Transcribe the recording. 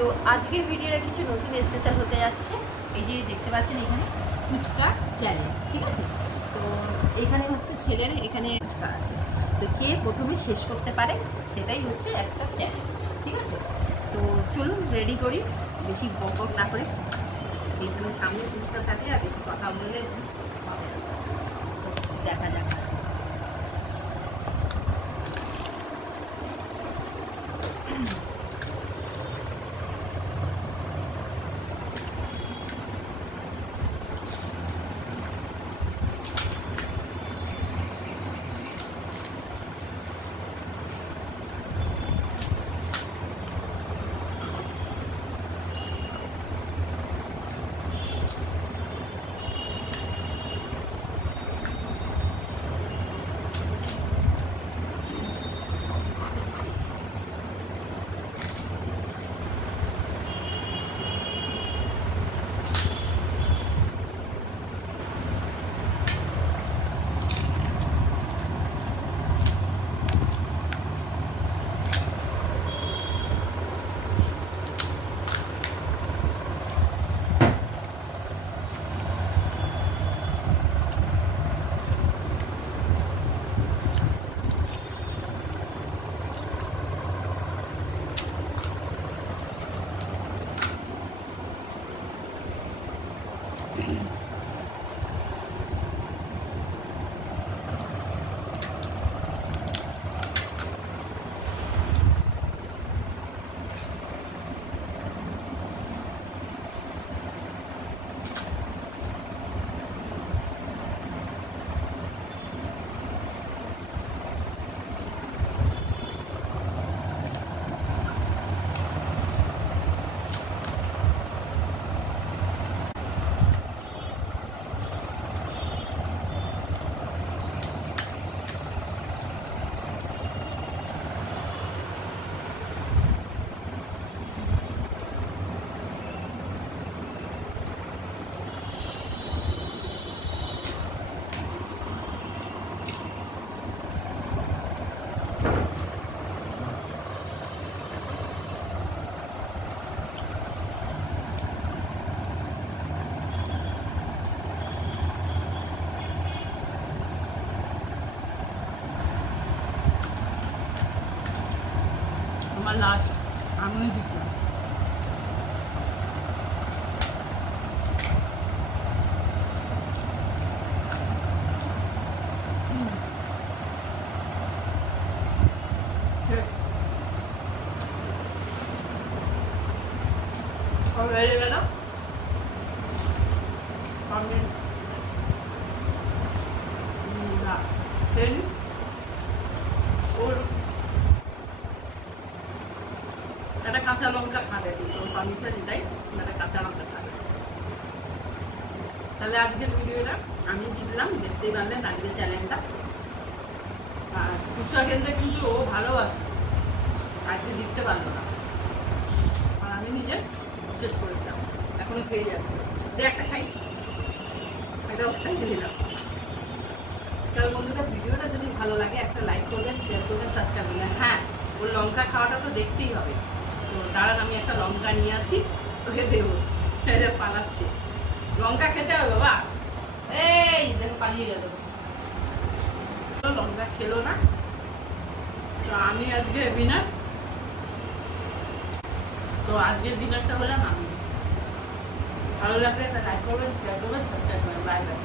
তো আজকের ভিডিওটা কিছু নতুন স্পেশাল হতে যাচ্ছে। এই যে দেখতে পাচ্ছেন এখানে ফুচকা চ্যালেঞ্জ, ঠিক আছে? তো এখানে হচ্ছে ছেলের এখানে ফুচকা আছে, তো কে প্রথমে শেষ করতে পারে সেটাই হচ্ছে একটা চ্যালেঞ্জ, ঠিক আছে? তো চলুন রেডি করি, বেশি বক না করে। এখানে সামনে ফুচকা থাকে আর বেশি কথা বললে হবে না। দেখা যাক। আমার লাস্ট, আমিও জিতলাম। হয়ে গেল। আমি ওর একটা কাঁচা লঙ্কা খাবে, ওর পারমিশন এটাই, একটা কাঁচা লঙ্কা খাবে। তাহলে আজকের ভিডিওটা আমি জিতলাম, দেখতেই পারলেন আজকের চ্যালেঞ্জটা। আর ফুচকা কেন্দ্রে কিন্তু ও ভালোবাসে, আজকে জিততে পারলো না, আর আমি নিজে শেষ করে দিলাম, এখনো খেয়ে যাচ্ছে। একটা খাই, একটা খাইয়ে দিলাম। তাহলে বন্ধুরা, ভিডিওটা যদি ভালো লাগে একটা লাইক করবেন, শেয়ার করবেন, সাবস্ক্রাইব করবেন। হ্যাঁ, ওর লঙ্কা খাওয়াটা তো দেখতেই হবে। তো দাঁড়ান, আমি একটা লঙ্কা নিয়ে আসি, ওকে দেবো। পালাচ্ছে, লঙ্কা খেতে হবে বাবা। এই দেখো পালিয়ে গেল, লঙ্কা খেলো না। তো আমি আজকে বিনার, তো আজকের ডিনারটা হলাম আমি। ভালো লাগলে একটা লাইক করবেন, শেয়ার করবেন, সাবস্ক্রাইব করবেন। Bye bye.